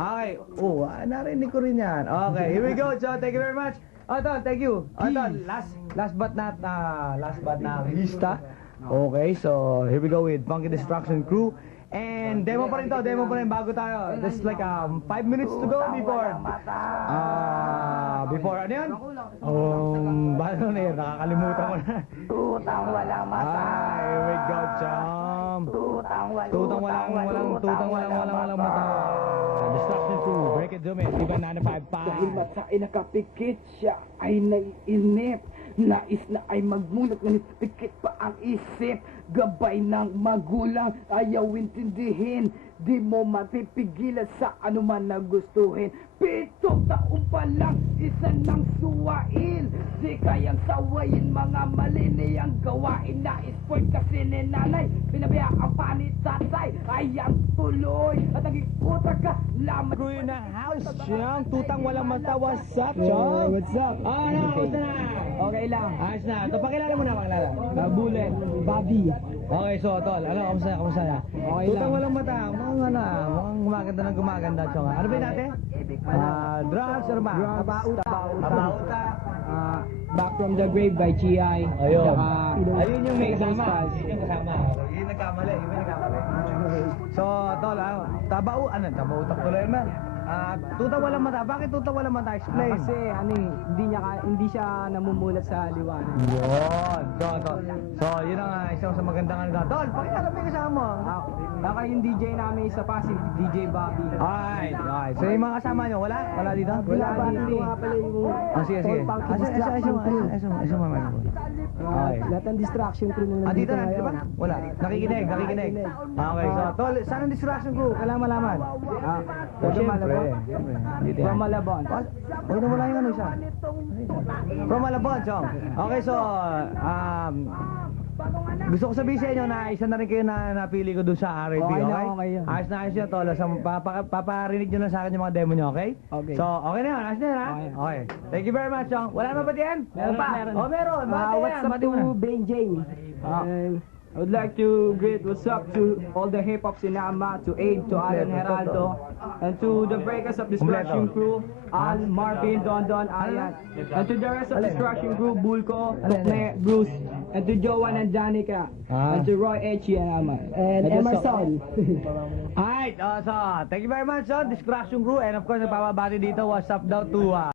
Okay. Oh, narinig ko rin yan. Okay, here we go. So, thank you very much. Tol, thank you. Tol, last but not lista. Okay, so here we go with Funky Destruction Crew. And demo pa rin bago tayo. There's like 5 minutes to go before ano yun? Paano na yun? Nakakalimutan ko na. Tutang walang mata. Here we go, chum. Tutang walang mata. Destruction Crew, break it to me. Diba na 5-5. Dahil mata ay nakapikit, siya ay naiinip. Nais na ay magmulat, ngunit pikit pa ang isip. Gabay ng magulang, ayaw intindihin. Di mo matipigilan sa anuman na gustuhin. 7 taon pa lang, isa ng suwain. Di kayang sawayin mga mali niyang gawain. Na-sport kasi ni nanay, pinabayaan pa ni tatay. Ayang tuloy, at naging puta ka lamang. Crew in the house, siyang tutang walang mata. What's up, chum? What's up? Kamusta na? Okay lang. Ayos na. Ito, pakilala mo na, pakilala. Bullet, Bobby. Okay, so, tol, kamusta na? Okay Tutang lang. walang mata. Mukhang gumaganda, chong. Ano ba yun natin? Drugs, ano ba? Abauta. Back from the Grave by G.I. Ayun. Ayun yung may kasama. Yun yung nagkamali. So, tol, tabautak tuloy man. Tutang walang mata. Bakit tutang walang mata? Explain. Kasi hindi siya namumulat sa liwanag. Yun. So, yun ang isang sa magandang ano. Tol, pakilala mo yung kasama mo. Baka yung DJ namin isa pa, si DJ Bobby. Alright. So, yung mga kasama nyo, wala? Wala dito? Wala dito eh. Sige. Okay. Lahat ng distraction crew na Dito na, di ba? Wala. Nakikinig. Okay, so, tol, saan ang distraction crew? Kailangan malaman. Siyempre. Dito yan. From Malabon. Huwag na wala yung ano siya. From Malabon, Chong. Okay, so, gusto ko sabihin sa inyo na isa na rin kayo na napili ko dun sa R&B, Okay okay? na, okay yun. Ayos na ayos yun, tol. So, paparinig nyo lang sa akin yung mga demo nyo, okay? Okay. So, okay na yun, ayos na yun, ha? Okay. Okay. Thank you very much, Chong. Wala na ba diyan? Meron pa. Oh, meron. What's up to Ben Jane? I would like to greet what's up to all the hip-hop sinama, to Aid, to Alan Heraldo, and to the breakers of Destruction Crew, Al, Marvin, Don, Ayan, and to the rest of Destruction Crew, Bulko, Tukne, Bruce, and to Joan and Danica, and to Roy Echi and Emerson. Alright, so, thank you very much, Destruction Crew. And of course, nagpapabati dito, what's up daw to,